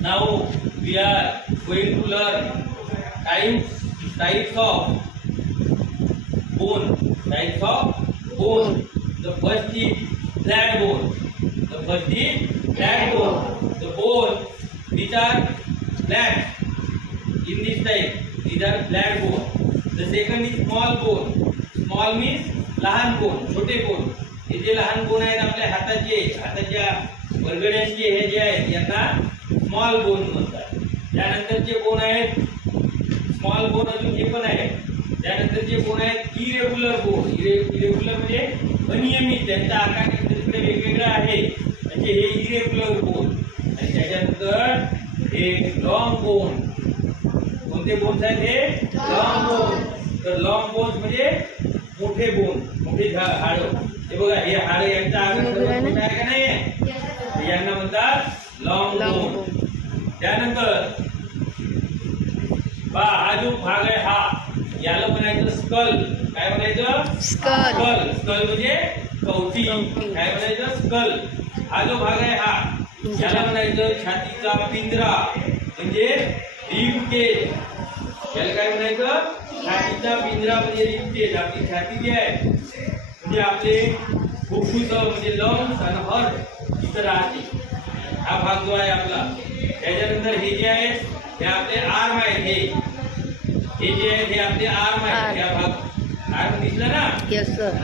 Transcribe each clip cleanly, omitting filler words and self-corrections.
Now we are going to learn types of bone. Types of bone. The first is flat bone. The first is flat bone. The bone which are flat in this type. These are flat bone. The second is small bone. Small means लहान bone, छोटे bone. हे जे लहान bone आहेत आपल्या हाताच्या वरगड्यांचे हे जे आहेत यांना स्मॉल बोन म्हणतात. त्यानंतर जे बोन आहेत स्मॉल बोन अजून हे पण आहे. त्यानंतर जे बोन आहेत इरेग्युलर बोन. इरेग्युलर म्हणजे अनियमित, त्यांचा आकार इकडे वेगवेगळा आहे म्हणजे हे इरेग्युलर बोन. आणि त्याच्यानंतर हे लॉंग बोन. कोणते बोन्स आहेत हे? Long bone. तर लॉंग बोन्स म्हणजे मोठे बोन, मोठे हाड. हे बघा हे हाड यांचा आकार मोठा आहे का नाही? यांना म्हणतात लॉंग बोन. त्यानंतर हा जो भाग आहे हा याला म्हणायचं स्कल. काय म्हणायचं? स्कल. स्कल म्हणजे कवटी. काय म्हणायचं? स्कल. हा जो भाग आहे हा याला म्हणायचं छातीचा पिंजरा म्हणजे रिब केज. याला काय म्हणायचं? छातीचा पिंजरा म्हणजे रिब केज. आपली छाती जी आहे म्हणजे आपले फुफ्फुस म्हणजे लंग्स आणि हार्ट इथं राहते. हा भाग जो आहे आपला. त्याच्यानंतर हे जे आहे हे आपले आर्म आहेत. हे जे आहेत हे आपले आर्म आहेत. या भाग आर्म दिसला ना?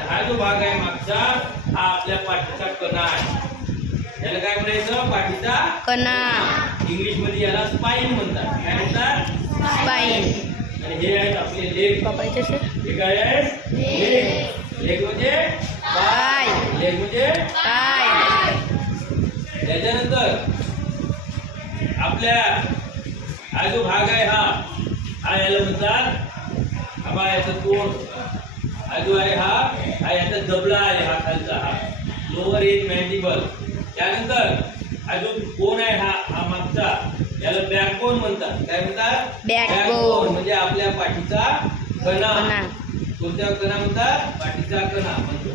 हा जो भाग आहे मागचा हा आपल्या पाठीचा कणा आहे. याला काय म्हणायचं? पाठीचा कणा. इंग्लिश मध्ये याला स्पाइन म्हणतात. काय म्हणतात? स्पाइन. आणि हे आहेत आपले लेग. हे काय आहे? लेग. लेग म्हणजे पाय. लेग म्हणजे पाय. त्याच्यानंतर आपल्या हा जो भाग आहे हा याला म्हणतात हा याचा तोंड. हा जो आहे हा याचा जबडा आहे. हा खालचा हा लोअर एज मॅन्डिबल. त्यानंतर हा जो बोन आहे हा मागचा याला बॅकबोन म्हणतात. काय म्हणतात? बॅकबोन म्हणजे आपल्या पाठीचा कणा. कोणत्या कणा म्हणतात? पाठीचा कणा म्हणतो.